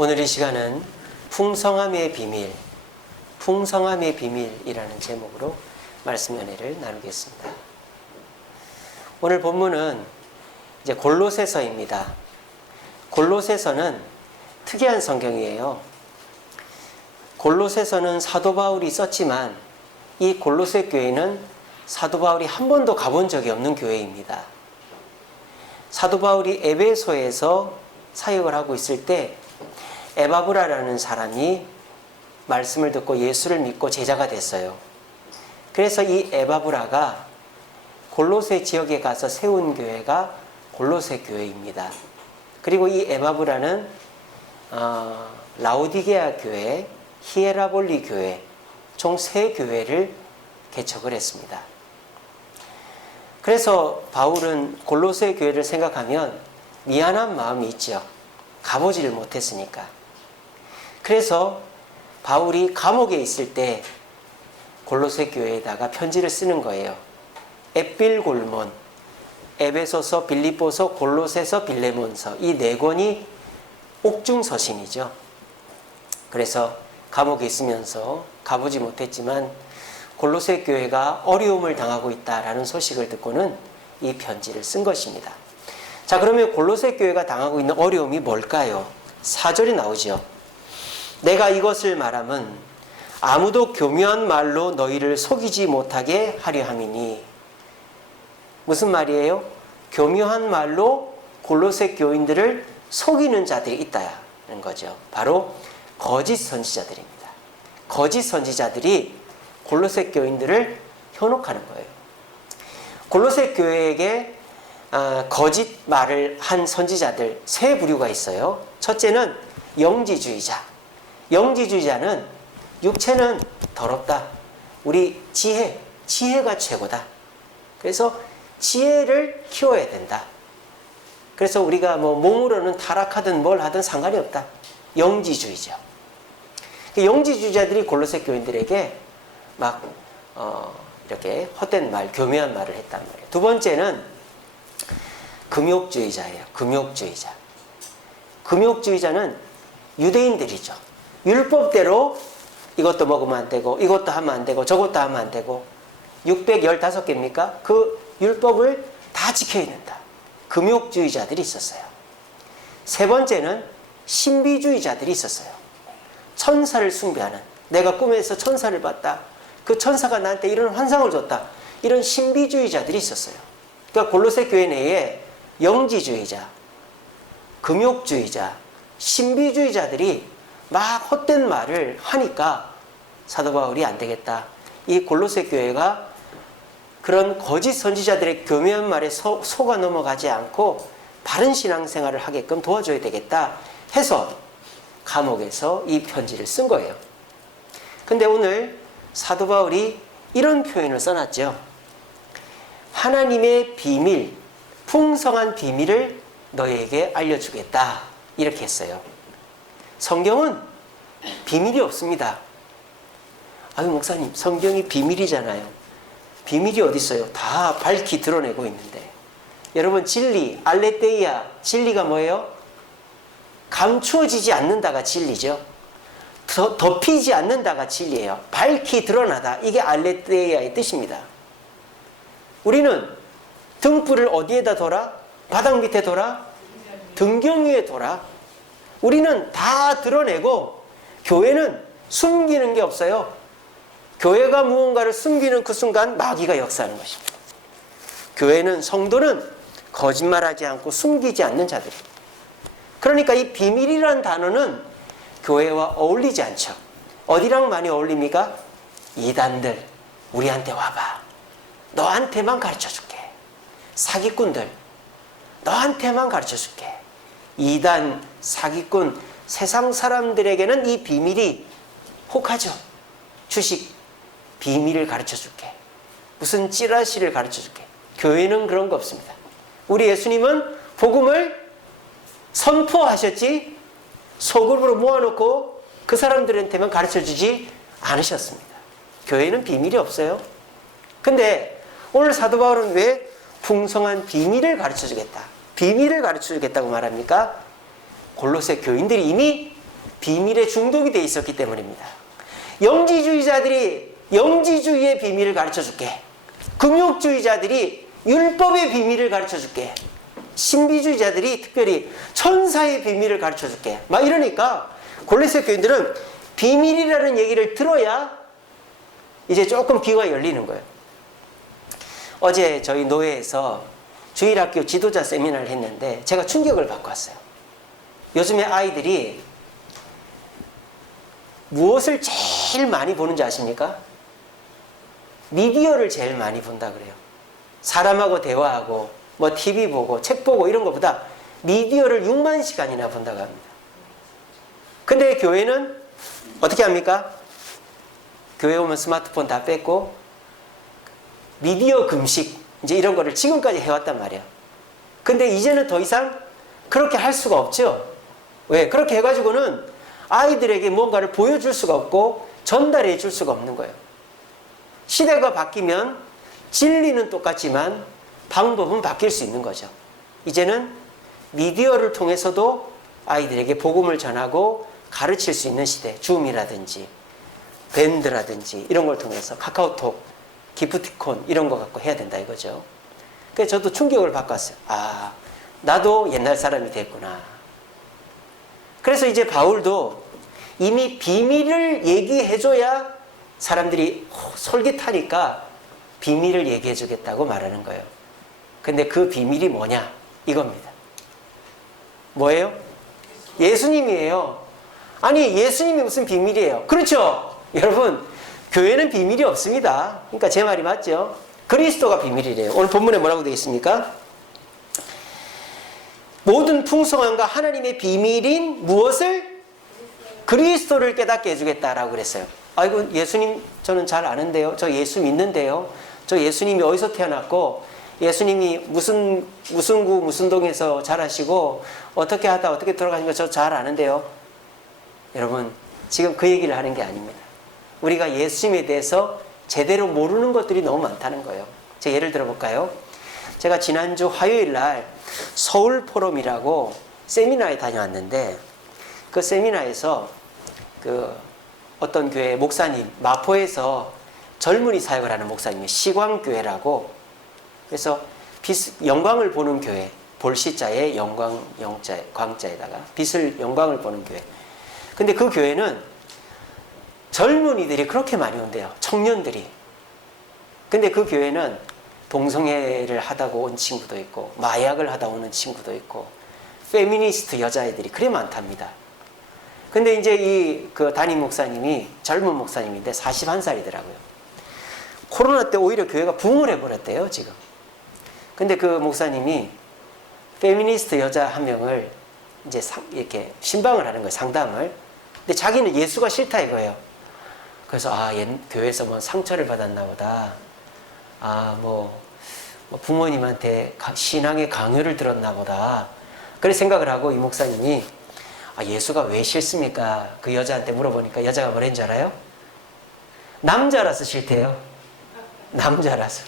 오늘 이 시간은 풍성함의 비밀, 풍성함의 비밀이라는 제목으로 말씀 연회를 나누겠습니다. 오늘 본문은 이제 골로새서입니다. 골로새서는 특이한 성경이에요. 골로새서는 사도 바울이 썼지만 이 골로새 교회는 사도 바울이 한 번도 가본 적이 없는 교회입니다. 사도 바울이 에베소에서 사역을 하고 있을 때 에바브라라는 사람이 말씀을 듣고 예수를 믿고 제자가 됐어요. 그래서 이 에바브라가 골로새 지역에 가서 세운 교회가 골로새 교회입니다. 그리고 이 에바브라는 라오디게아 교회, 히에라볼리 교회, 총 3교회를 개척을 했습니다. 그래서 바울은 골로새 교회를 생각하면 미안한 마음이 있죠. 가보지를 못했으니까. 그래서 바울이 감옥에 있을 때 골로새 교회에다가 편지를 쓰는 거예요. 에필골몬, 에베소서, 빌립보서, 골로새서, 빌레몬서, 이 4권이 옥중서신이죠. 그래서 감옥에 있으면서 가보지 못했지만 골로새 교회가 어려움을 당하고 있다라는 소식을 듣고는 이 편지를 쓴 것입니다. 자, 그러면 골로새 교회가 당하고 있는 어려움이 뭘까요? 4절이 나오죠. 내가 이것을 말함은 아무도 교묘한 말로 너희를 속이지 못하게 하려 함이니. 무슨 말이에요? 교묘한 말로 골로새 교인들을 속이는 자들이 있다는 거죠. 바로 거짓 선지자들입니다. 거짓 선지자들이 골로새 교인들을 현혹하는 거예요. 골로새 교회에게 거짓 말을 한 선지자들 3부류가 있어요. 첫째는 영지주의자. 영지주의자는 육체는 더럽다. 우리 지혜가 최고다. 그래서 지혜를 키워야 된다. 그래서 우리가 몸으로는 타락하든 뭘 하든 상관이 없다. 영지주의자. 영지주의자들이 골로새 교인들에게 막 이렇게 헛된 말, 교묘한 말을 했단 말이에요. 두 번째는 금욕주의자예요. 금욕주의자. 금욕주의자는 유대인들이죠. 율법대로 이것도 먹으면 안 되고 이것도 하면 안 되고 저것도 하면 안 되고 615개입니까? 그 율법을 다 지켜야 된다. 금욕주의자들이 있었어요. 세 번째는 신비주의자들이 있었어요. 천사를 숭배하는, 내가 꿈에서 천사를 봤다. 그 천사가 나한테 이런 환상을 줬다. 이런 신비주의자들이 있었어요. 그러니까 골로새 교회 내에 영지주의자, 금욕주의자, 신비주의자들이 막 헛된 말을 하니까 사도 바울이 안 되겠다. 이 골로새 교회가 그런 거짓 선지자들의 교묘한 말에 속아 넘어가지 않고 바른 신앙생활을 하게끔 도와줘야 되겠다 해서 감옥에서 이 편지를 쓴 거예요. 근데 오늘 사도 바울이 이런 표현을 써놨죠. 하나님의 비밀, 풍성한 비밀을 너희에게 알려주겠다. 이렇게 했어요. 성경은 비밀이 없습니다. 아유, 목사님, 성경이 비밀이잖아요. 비밀이 어디 있어요? 다 밝히 드러내고 있는데. 여러분, 진리, 알레테이아, 진리가 뭐예요? 감추어지지 않는다가 진리죠. 덮이지 않는다가 진리예요. 밝히 드러나다. 이게 알레테이아의 뜻입니다. 우리는 등불을 어디에다 둬라? 바닥 밑에 둬라? 등경 위에 둬라? 우리는 다 드러내고 교회는 숨기는 게 없어요. 교회가 무언가를 숨기는 그 순간 마귀가 역사하는 것입니다. 교회는, 성도는 거짓말하지 않고 숨기지 않는 자들입니다. 그러니까 이 비밀이라는 단어는 교회와 어울리지 않죠. 어디랑 많이 어울립니까? 이단들, 우리한테 와봐. 너한테만 가르쳐줄게. 사기꾼들, 너한테만 가르쳐줄게. 이단, 사기꾼, 세상 사람들에게는 이 비밀이 혹하죠. 주식, 비밀을 가르쳐줄게. 무슨 찌라시를 가르쳐줄게. 교회는 그런 거 없습니다. 우리 예수님은 복음을 선포하셨지 소그룹으로 모아놓고 그 사람들한테만 가르쳐주지 않으셨습니다. 교회는 비밀이 없어요. 근데 오늘 사도 바울은 왜 풍성한 비밀을 가르쳐주겠다, 비밀을 가르쳐주겠다고 말합니까? 골로새 교인들이 이미 비밀에 중독이 돼 있었기 때문입니다. 영지주의자들이 영지주의의 비밀을 가르쳐 줄게. 금욕주의자들이 율법의 비밀을 가르쳐 줄게. 신비주의자들이 특별히 천사의 비밀을 가르쳐 줄게. 막 이러니까 골로새 교인들은 비밀이라는 얘기를 들어야 이제 조금 귀가 열리는 거예요. 어제 저희 노회에서 주일학교 지도자 세미나를 했는데 제가 충격을 받고 왔어요. 요즘에 아이들이 무엇을 제일 많이 보는지 아십니까? 미디어를 제일 많이 본다 그래요. 사람하고 대화하고 뭐 TV 보고 책 보고 이런 것보다 미디어를 6만 시간이나 본다고 합니다. 근데 교회는 어떻게 합니까? 교회 오면 스마트폰 다 뺐고 미디어 금식 이제 이런 거를 지금까지 해왔단 말이야. 근데 이제는 더 이상 그렇게 할 수가 없죠. 왜? 그렇게 해가지고는 아이들에게 뭔가를 보여줄 수가 없고 전달해 줄 수가 없는 거예요. 시대가 바뀌면 진리는 똑같지만 방법은 바뀔 수 있는 거죠. 이제는 미디어를 통해서도 아이들에게 복음을 전하고 가르칠 수 있는 시대. 줌이라든지 밴드라든지 이런 걸 통해서 카카오톡, 기프티콘 이런 거 갖고 해야 된다 이거죠. 그래서 저도 충격을 받고 왔어요. 아, 나도 옛날 사람이 됐구나. 그래서 이제 바울도 이미 비밀을 얘기해줘야 사람들이 솔깃하니까 비밀을 얘기해주겠다고 말하는 거예요. 근데 그 비밀이 뭐냐? 이겁니다. 뭐예요? 예수님이에요. 아니, 예수님이 무슨 비밀이에요? 그렇죠? 여러분, 교회는 비밀이 없습니다. 그러니까 제 말이 맞죠? 그리스도가 비밀이래요. 오늘 본문에 뭐라고 되어 있습니까? 모든 풍성함과 하나님의 비밀인 무엇을? 그리스도를 깨닫게 해주겠다라고 그랬어요. 아이고, 예수님 저는 잘 아는데요. 저 예수 믿는데요. 저 예수님이 어디서 태어났고 예수님이 무슨 구 무슨 동에서 자라시고 어떻게 하다 어떻게 돌아가신 거 저 잘 아는데요. 여러분, 지금 그 얘기를 하는 게 아닙니다. 우리가 예수님에 대해서 제대로 모르는 것들이 너무 많다는 거예요. 제가 예를 들어볼까요? 제가 지난주 화요일 날 서울 포럼이라고 세미나에 다녀왔는데 그 세미나에서 그 어떤 교회 목사님, 마포에서 젊은이 사역을 하는 목사님이 시광교회라고, 그래서 영광을 보는 교회, 볼시자에 영광, 영자에, 광자에다가 빛을 영광을 보는 교회. 근데 그 교회는 젊은이들이 그렇게 많이 온대요. 청년들이. 근데 그 교회는 동성애를 하다고 온 친구도 있고 마약을 하다 오는 친구도 있고 페미니스트 여자애들이 그래 많답니다. 근데 이제 그 담임 목사님이 젊은 목사님인데 41살이더라고요. 코로나 때 오히려 교회가 붕을 해버렸대요, 지금. 근데 그 목사님이 페미니스트 여자 한 명을 이제 이렇게 신방을 하는 거예요, 상담을. 근데 자기는 예수가 싫다 이거예요. 그래서 교회에서 뭐 상처를 받았나 보다. 뭐 부모님한테 신앙의 강요를 들었나 보다. 그래 생각을 하고 이 목사님이 예수가 왜 싫습니까? 그 여자한테 물어보니까 여자가 뭐랬는 줄 알아요? 남자라서 싫대요. 남자라서.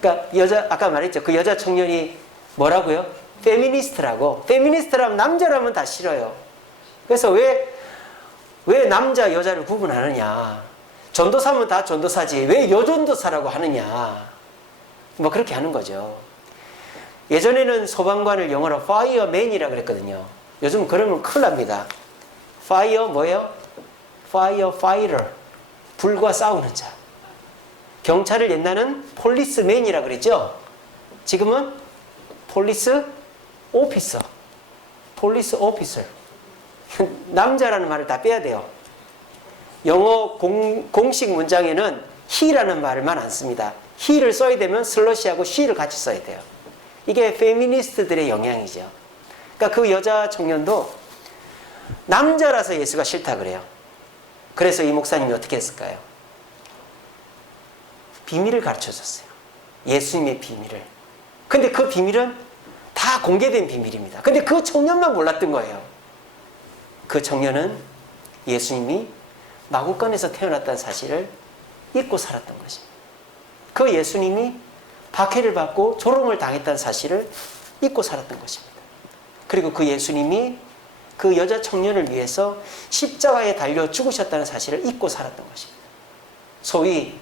그러니까 아까 말했죠. 그 여자 청년이 뭐라고요? 페미니스트라고. 페미니스트라면 남자라면 다 싫어요. 그래서 왜 남자 여자를 구분하느냐? 전도사면 다 전도사지 왜 여전도사라고 하느냐? 뭐 그렇게 하는 거죠. 예전에는 소방관을 영어로 fireman이라고 그랬거든요. 요즘 그러면 큰일 납니다. fire 뭐예요? firefighter. 불과 싸우는 자. 경찰을 옛날은 policeman이라고 그랬죠. 지금은 police officer. police officer. 남자라는 말을 다 빼야 돼요. 영어 공식 문장에는 he라는 말만 안 씁니다. he를 써야 되면 슬러시하고 she를 같이 써야 돼요. 이게 페미니스트들의 영향이죠. 그러니까 그 여자 청년도 남자라서 예수가 싫다 그래요. 그래서 이 목사님이 어떻게 했을까요? 비밀을 가르쳐줬어요. 예수님의 비밀을. 근데 그 비밀은 다 공개된 비밀입니다. 근데 그 청년만 몰랐던 거예요. 그 청년은 예수님이 마구간에서 태어났다는 사실을 잊고 살았던 것입니다. 그 예수님이 박해를 받고 조롱을 당했다는 사실을 잊고 살았던 것입니다. 그리고 그 예수님이 그 여자 청년을 위해서 십자가에 달려 죽으셨다는 사실을 잊고 살았던 것입니다. 소위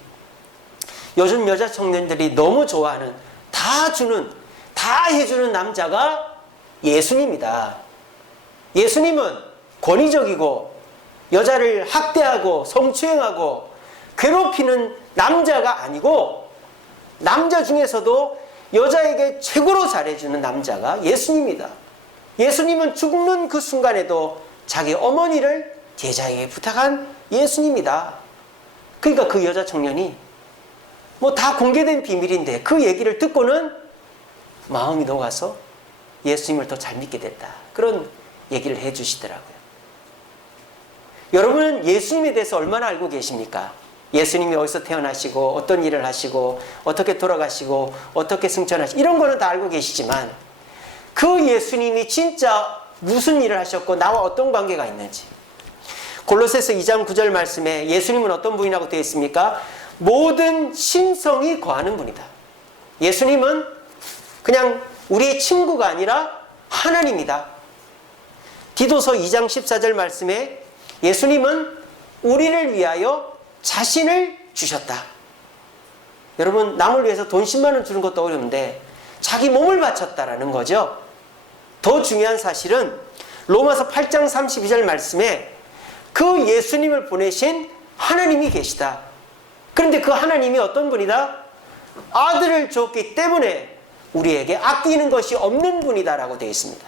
요즘 여자 청년들이 너무 좋아하는 다 주는, 다 해주는 남자가 예수님이다. 예수님은 권위적이고 여자를 학대하고 성추행하고 괴롭히는 남자가 아니고 남자 중에서도 여자에게 최고로 잘해주는 남자가 예수님이다. 예수님은 죽는 그 순간에도 자기 어머니를 제자에게 부탁한 예수님이다. 그러니까 그 여자 청년이 뭐 다 공개된 비밀인데 그 얘기를 듣고는 마음이 녹아서 예수님을 더 잘 믿게 됐다. 그런 얘기를 해주시더라고요. 여러분은 예수님에 대해서 얼마나 알고 계십니까? 예수님이 어디서 태어나시고 어떤 일을 하시고 어떻게 돌아가시고 어떻게 승천하시고 이런 거는 다 알고 계시지만 그 예수님이 진짜 무슨 일을 하셨고 나와 어떤 관계가 있는지, 골로새서 2장 9절 말씀에 예수님은 어떤 분이라고 되어 있습니까? 모든 신성이 거하는 분이다. 예수님은 그냥 우리의 친구가 아니라 하나님이다. 디도서 2장 14절 말씀에 예수님은 우리를 위하여 자신을 주셨다. 여러분, 남을 위해서 돈 10만 원 주는 것도 어려운데 자기 몸을 바쳤다라는 거죠. 더 중요한 사실은 로마서 8장 32절 말씀에 그 예수님을 보내신 하나님이 계시다. 그런데 그 하나님이 어떤 분이다? 아들을 줬기 때문에 우리에게 아끼는 것이 없는 분이다라고 되어 있습니다.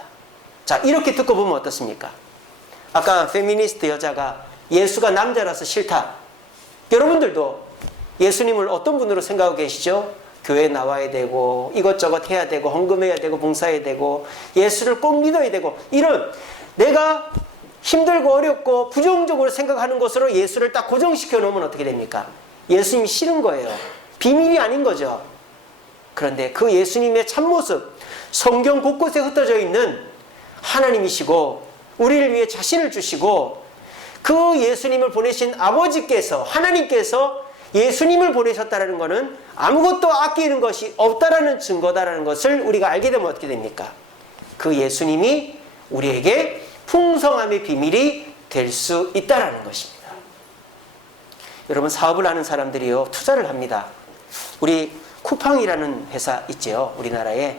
자, 이렇게 듣고 보면 어떻습니까? 아까 페미니스트 여자가 예수가 남자라서 싫다. 여러분들도 예수님을 어떤 분으로 생각하고 계시죠? 교회 나와야 되고 이것저것 해야 되고 헌금해야 되고 봉사해야 되고 예수를 꼭 믿어야 되고 이런 내가 힘들고 어렵고 부정적으로 생각하는 것으로 예수를 딱 고정시켜 놓으면 어떻게 됩니까? 예수님이 싫은 거예요. 비밀이 아닌 거죠. 그런데 그 예수님의 참모습, 성경 곳곳에 흩어져 있는 하나님이시고 우리를 위해 자신을 주시고 그 예수님을 보내신 아버지께서, 하나님께서 예수님을 보내셨다는 것은 아무것도 아끼는 것이 없다라는 증거다라는 것을 우리가 알게 되면 어떻게 됩니까? 그 예수님이 우리에게 풍성함의 비밀이 될 수 있다라는 것입니다. 여러분, 사업을 하는 사람들이요, 투자를 합니다. 우리 쿠팡이라는 회사 있죠. 우리나라에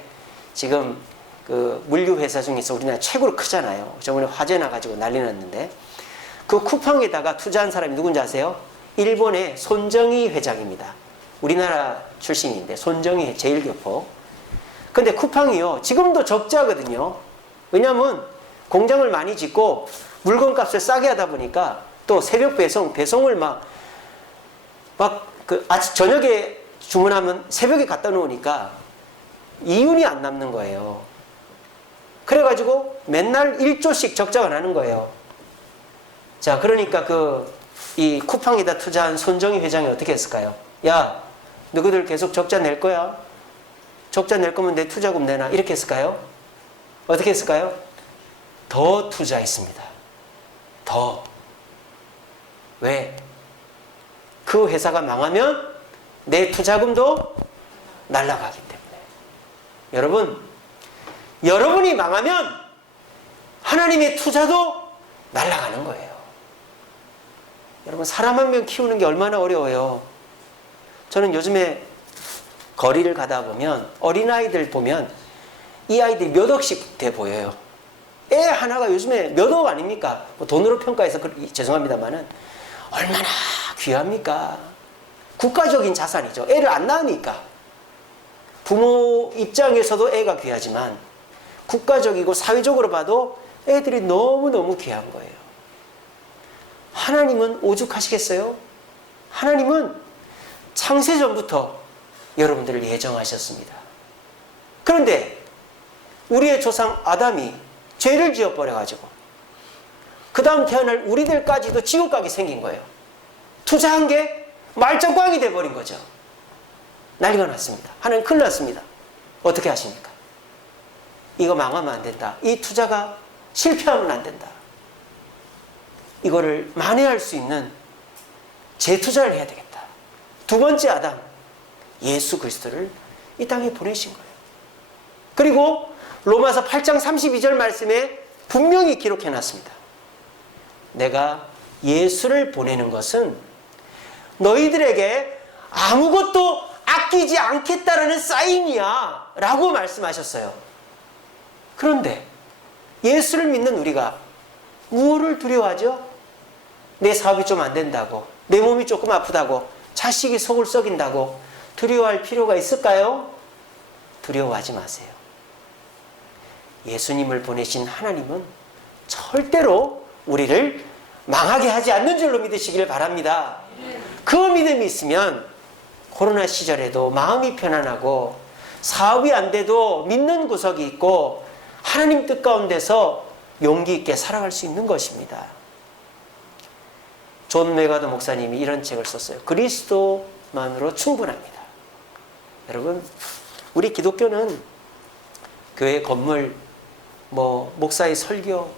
지금 그 물류 회사 중에서 우리나라 최고로 크잖아요. 저번에 화재 나가지고 난리 났는데 그 쿠팡에다가 투자한 사람이 누군지 아세요? 일본의 손정희 회장입니다. 우리나라 출신인데 손정희 제일교포. 근데 쿠팡이요, 지금도 적자거든요. 왜냐하면 공장을 많이 짓고 물건값을 싸게 하다 보니까 또 새벽 배송을 아침 저녁에 주문하면 새벽에 갖다 놓으니까 이윤이 안 남는 거예요. 그래가지고 맨날 1조씩 적자가 나는 거예요. 자, 그러니까 이 쿠팡에다 투자한 손정희 회장이 어떻게 했을까요? 야, 너희들 계속 적자 낼 거야? 적자 낼 거면 내 투자금 내놔. 이렇게 했을까요? 어떻게 했을까요? 더 투자했습니다. 더. 왜? 그 회사가 망하면 내 투자금도 날아가기 때문에. 여러분, 여러분이 망하면 하나님의 투자도 날아가는 거예요. 여러분, 사람 한 명 키우는 게 얼마나 어려워요. 저는 요즘에 거리를 가다 보면 어린아이들 보면 이 아이들이 몇 억씩 돼 보여요. 애 하나가 요즘에 몇 억 아닙니까? 뭐 돈으로 평가해서 죄송합니다만은 얼마나 귀합니까? 국가적인 자산이죠. 애를 안 낳으니까. 부모 입장에서도 애가 귀하지만 국가적이고 사회적으로 봐도 애들이 너무너무 귀한 거예요. 하나님은 오죽하시겠어요? 하나님은 창세전부터 여러분들을 예정하셨습니다. 그런데 우리의 조상 아담이 죄를 지어버려가지고 그 다음 태어날 우리들까지도 지옥 가게 생긴 거예요. 투자한 게 말짱꽝이 돼버린 거죠. 난리가 났습니다. 하나님 큰일 났습니다. 어떻게 하십니까? 이거 망하면 안 된다. 이 투자가 실패하면 안 된다. 이거를 만회할 수 있는 재투자를 해야 되겠다. 두 번째 아담, 예수 그리스도를 이 땅에 보내신 거예요. 그리고 로마서 8장 32절 말씀에 분명히 기록해 놨습니다. 내가 예수를 보내는 것은 너희들에게 아무것도 아끼지 않겠다라는 사인이야 라고 말씀하셨어요. 그런데 예수를 믿는 우리가 무엇을 두려워하죠? 내 사업이 좀 안 된다고, 내 몸이 조금 아프다고, 자식이 속을 썩인다고 두려워할 필요가 있을까요? 두려워하지 마세요. 예수님을 보내신 하나님은 절대로 우리를 망하게 하지 않는 줄로 믿으시길 바랍니다. 그 믿음이 있으면 코로나 시절에도 마음이 편안하고 사업이 안 돼도 믿는 구석이 있고 하나님 뜻 가운데서 용기 있게 살아갈 수 있는 것입니다. 존 메가더 목사님이 이런 책을 썼어요. 그리스도만으로 충분합니다. 여러분, 우리 기독교는 교회 건물, 목사의 설교,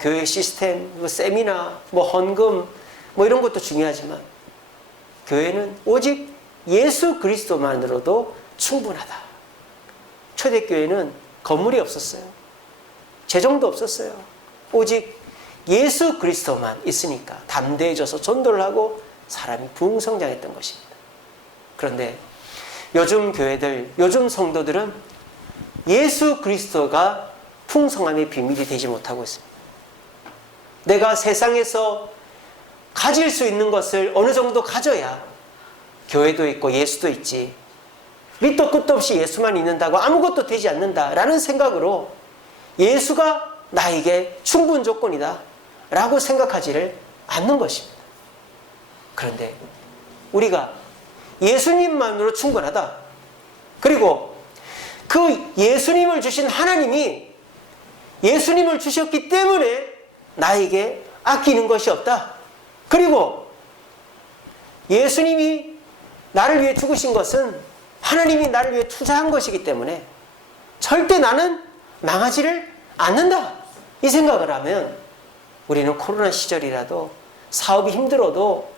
교회 시스템, 세미나, 헌금, 이런 것도 중요하지만 교회는 오직 예수 그리스도만으로도 충분하다. 초대교회는 건물이 없었어요. 재정도 없었어요. 오직 예수 그리스도만 있으니까 담대해져서 전도를 하고 사람이 부흥성장했던 것입니다. 그런데 요즘 교회들, 요즘 성도들은 예수 그리스도가 풍성함의 비밀이 되지 못하고 있습니다. 내가 세상에서 가질 수 있는 것을 어느 정도 가져야 교회도 있고 예수도 있지, 밑도 끝도 없이 예수만 있는다고 아무것도 되지 않는다라는 생각으로 예수가 나에게 충분 조건이다 라고 생각하지를 않는 것입니다. 그런데 우리가 예수님만으로 충분하다, 그리고 그 예수님을 주신 하나님이 예수님을 주셨기 때문에 나에게 아끼는 것이 없다, 그리고 예수님이 나를 위해 죽으신 것은 하나님이 나를 위해 투자한 것이기 때문에 절대 나는 망하지를 않는다, 이 생각을 하면 우리는 코로나 시절이라도 사업이 힘들어도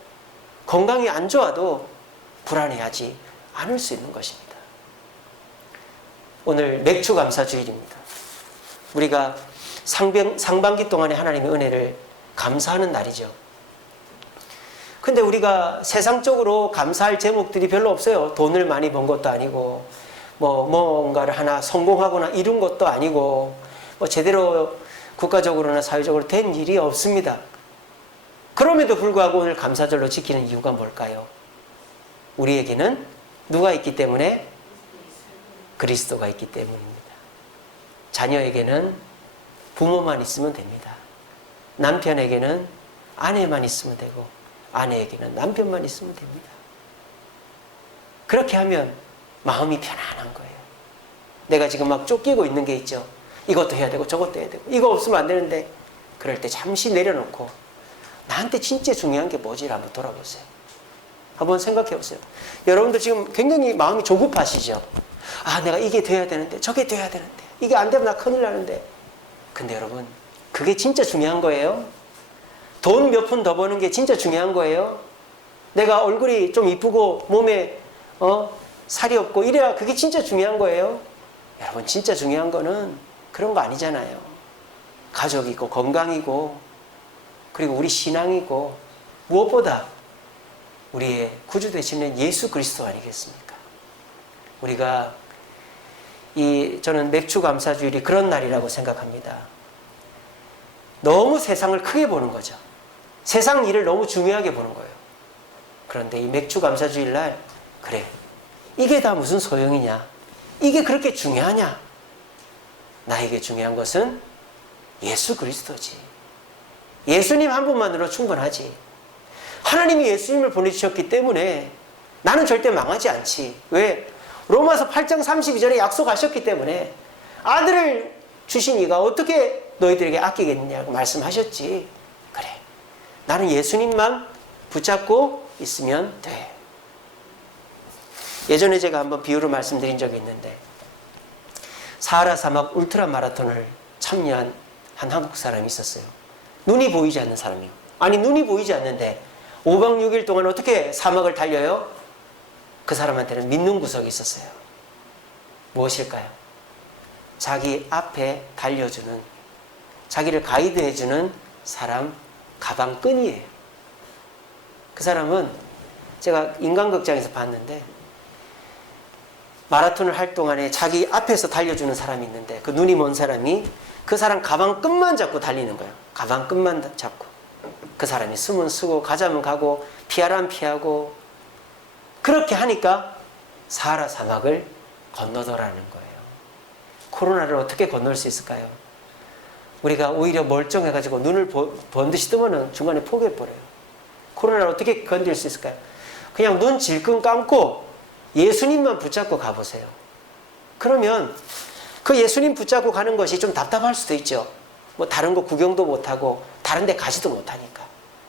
건강이 안 좋아도 불안해하지 않을 수 있는 것입니다. 오늘 맥주 감사 주일입니다. 우리가 상반기 동안에 하나님의 은혜를 감사하는 날이죠. 근데 우리가 세상적으로 감사할 제목들이 별로 없어요. 돈을 많이 번 것도 아니고, 뭔가를 하나 성공하거나 이룬 것도 아니고, 제대로 국가적으로나 사회적으로 된 일이 없습니다. 그럼에도 불구하고 오늘 감사절로 지키는 이유가 뭘까요? 우리에게는 누가 있기 때문에? 그리스도가 있기 때문입니다. 자녀에게는 부모만 있으면 됩니다. 남편에게는 아내만 있으면 되고, 아내에게는 남편만 있으면 됩니다. 그렇게 하면 마음이 편안한 거예요. 내가 지금 막 쫓기고 있는 게 있죠. 이것도 해야 되고 저것도 해야 되고 이거 없으면 안 되는데, 그럴 때 잠시 내려놓고 나한테 진짜 중요한 게 뭐지를 한번 돌아보세요. 한번 생각해 보세요. 여러분들 지금 굉장히 마음이 조급하시죠. 내가 이게 돼야 되는데 저게 돼야 되는데 이게 안 되면 나 큰일 나는데. 근데 여러분, 그게 진짜 중요한 거예요? 돈 몇 푼 더 버는 게 진짜 중요한 거예요? 내가 얼굴이 좀 이쁘고 몸에 살이 없고 이래야 그게 진짜 중요한 거예요? 여러분, 진짜 중요한 거는 그런 거 아니잖아요. 가족이고 건강이고 그리고 우리 신앙이고 무엇보다 우리의 구주 되시는 예수 그리스도 아니겠습니까? 우리가 저는 맥주 감사주일이 그런 날이라고 생각합니다. 너무 세상을 크게 보는 거죠. 세상 일을 너무 중요하게 보는 거예요. 그런데 이 맥주 감사주일 날, 그래, 이게 다 무슨 소용이냐? 이게 그렇게 중요하냐? 나에게 중요한 것은 예수 그리스도지. 예수님 한 분만으로 충분하지. 하나님이 예수님을 보내주셨기 때문에 나는 절대 망하지 않지. 왜? 로마서 8장 32절에 약속하셨기 때문에 아들을 주신 이가 어떻게 너희들에게 아끼겠느냐고 말씀하셨지. 그래, 나는 예수님만 붙잡고 있으면 돼. 예전에 제가 한번 비유로 말씀드린 적이 있는데, 사하라 사막 울트라 마라톤을 참여한 한 한국 사람이 있었어요. 눈이 보이지 않는 사람이요. 아니, 눈이 보이지 않는데 5박 6일 동안 어떻게 사막을 달려요? 그 사람한테는 믿는 구석이 있었어요. 무엇일까요? 자기 앞에 달려주는 자기를 가이드해주는 사람 가방끈이에요. 그 사람은 제가 인간극장에서 봤는데 마라톤을 할 동안에 자기 앞에서 달려주는 사람이 있는데 그 눈이 먼 사람이 그 사람 가방끈만 잡고 달리는 거예요. 가방끈만 잡고. 그 사람이 숨은 쓰고 가자면 가고 피하라면 피하고 그렇게 하니까 사하라 사막을 건너더라는 거예요. 코로나를 어떻게 건널 수 있을까요? 우리가 오히려 멀쩡해가지고 눈을 번듯이 뜨면 중간에 포기해버려요. 코로나를 어떻게 건들 수 있을까요? 그냥 눈 질끈 감고 예수님만 붙잡고 가보세요. 그러면 그 예수님 붙잡고 가는 것이 좀 답답할 수도 있죠. 뭐 다른 거 구경도 못하고 다른 데 가지도 못하니까.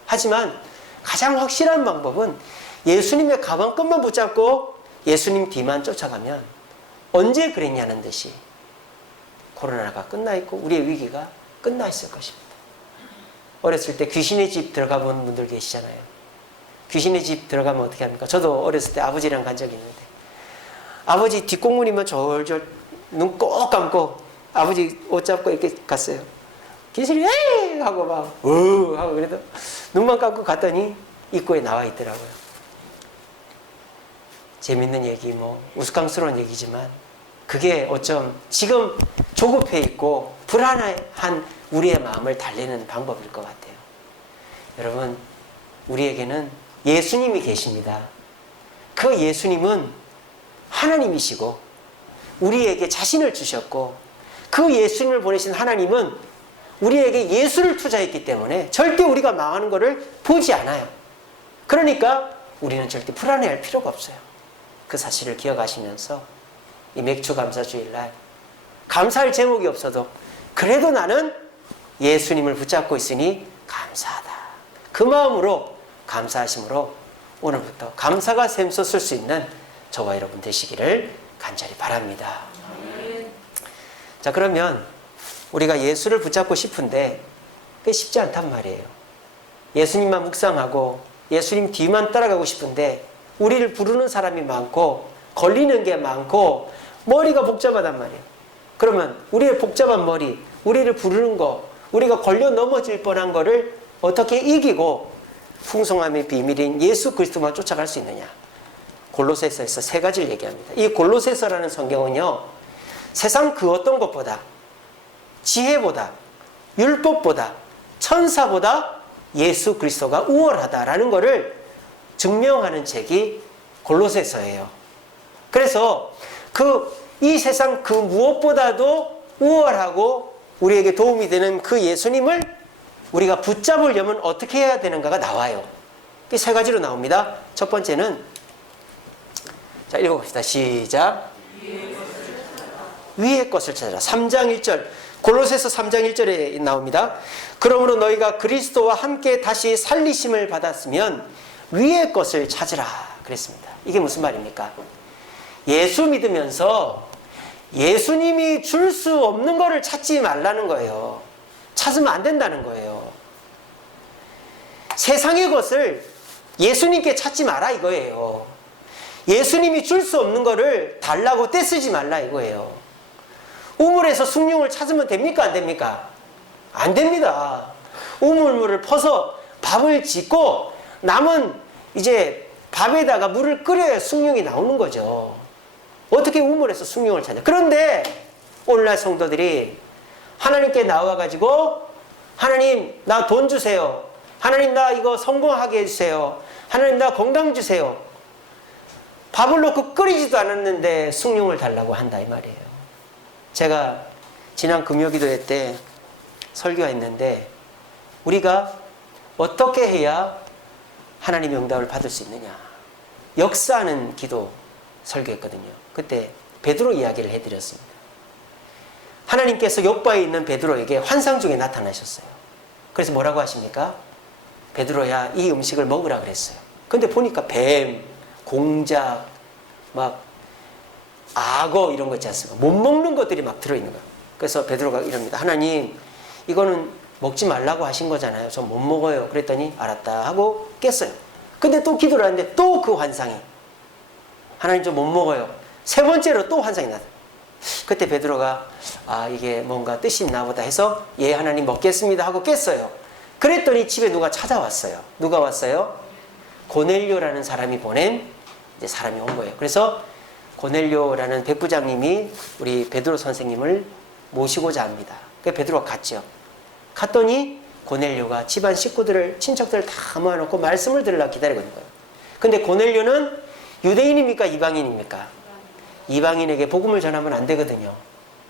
하지만 가장 확실한 방법은 예수님의 가방끈만 붙잡고 예수님 뒤만 쫓아가면 언제 그랬냐는 듯이 코로나가 끝나 있고 우리의 위기가 끝나 있을 것입니다. 어렸을 때 귀신의 집 들어가 본 분들 계시잖아요. 귀신의 집 들어가면 어떻게 합니까? 저도 어렸을 때 아버지랑 간 적이 있는데 아버지 뒷공문이면 졸졸 눈 꼭 감고 아버지 옷 잡고 이렇게 갔어요. 귀신이 에이 하고 막 하고 그래도 눈만 감고 갔더니 입구에 나와 있더라고요. 재밌는 얘기 뭐 우스꽝스러운 얘기지만 그게 어쩜 지금 조급해 있고 불안한 우리의 마음을 달래는 방법일 것 같아요. 여러분 우리에게는 예수님이 계십니다. 그 예수님은 하나님이시고 우리에게 자신을 주셨고 그 예수님을 보내신 하나님은 우리에게 예수를 투자했기 때문에 절대 우리가 망하는 것을 보지 않아요. 그러니까 우리는 절대 불안해할 필요가 없어요. 그 사실을 기억하시면서 이 맥주감사주일날 감사할 제목이 없어도 그래도 나는 예수님을 붙잡고 있으니 감사하다. 그 마음으로 감사하심으로 오늘부터 감사가 샘솟을 수 있는 저와 여러분 되시기를 간절히 바랍니다. 자, 그러면 우리가 예수를 붙잡고 싶은데 그게 쉽지 않단 말이에요. 예수님만 묵상하고 예수님 뒤만 따라가고 싶은데 우리를 부르는 사람이 많고 걸리는 게 많고 머리가 복잡하단 말이에요. 그러면 우리의 복잡한 머리, 우리를 부르는 거, 우리가 걸려 넘어질 뻔한 거를 어떻게 이기고 풍성함의 비밀인 예수 그리스도만 쫓아갈 수 있느냐? 골로새서에서 세 가지를 얘기합니다. 이 골로새서라는 성경은요, 세상 그 어떤 것보다, 지혜보다, 율법보다, 천사보다 예수 그리스도가 우월하다라는 것을 증명하는 책이 골로새서예요. 그래서 이 세상 그 무엇보다도 우월하고 우리에게 도움이 되는 그 예수님을 우리가 붙잡으려면 어떻게 해야 되는가가 나와요. 세 가지로 나옵니다. 첫 번째는 자, 읽어봅시다. 시작. 위의 것을 찾아라. 3장 1절. 골로새서 3장 1절에 나옵니다. 그러므로 너희가 그리스도와 함께 다시 살리심을 받았으면 위의 것을 찾으라 그랬습니다. 이게 무슨 말입니까? 예수 믿으면서 예수님이 줄 수 없는 거를 찾지 말라는 거예요. 찾으면 안 된다는 거예요. 세상의 것을 예수님께 찾지 마라 이거예요. 예수님이 줄 수 없는 거를 달라고 떼쓰지 말라 이거예요. 우물에서 숭늉을 찾으면 됩니까? 안 됩니까? 안 됩니다. 우물물을 퍼서 밥을 짓고 남은 이제 밥에다가 물을 끓여야 숭늉이 나오는 거죠. 어떻게 우물에서 숭늉을 찾냐? 그런데 오늘날 성도들이 하나님께 나와가지고 하나님 나 돈 주세요. 하나님 나 이거 성공하게 해주세요. 하나님 나 건강 주세요. 밥을 넣고 끓이지도 않았는데 숭늉을 달라고 한다 이 말이에요. 제가 지난 금요기도회 때 설교했는데 우리가 어떻게 해야 하나님의 응답을 받을 수 있느냐, 역사하는 기도 설교했거든요. 그때 베드로 이야기를 해드렸습니다. 하나님께서 요바에 있는 베드로에게 환상 중에 나타나셨어요. 그래서 뭐라고 하십니까? 베드로야 이 음식을 먹으라 그랬어요. 근데 보니까 뱀, 공작, 막 악어 이런 거 있지 않습니까? 못 먹는 것들이 막 들어있는 거예요. 그래서 베드로가 이럽니다. 하나님 이거는 먹지 말라고 하신 거잖아요. 저 못 먹어요. 그랬더니 알았다 하고 깼어요. 근데 또 기도를 하는데 또 그 환상이, 하나님 저 못 먹어요. 세 번째로 또 환상이 나타나요. 그때 베드로가 이게 뭔가 뜻이 있나 보다 해서 예 하나님 먹겠습니다 하고 깼어요. 그랬더니 집에 누가 찾아왔어요. 누가 왔어요? 고넬료라는 사람이 보낸 이제 사람이 온 거예요. 그래서 고넬료라는 백부장님이 우리 베드로 선생님을 모시고자 합니다. 그래서 베드로가 갔죠. 갔더니 고넬료가 집안 식구들을 친척들을 다 모아놓고 말씀을 들으려고 기다리고 있는 거예요. 근데 고넬료는 유대인입니까? 이방인입니까? 이방인에게 복음을 전하면 안 되거든요.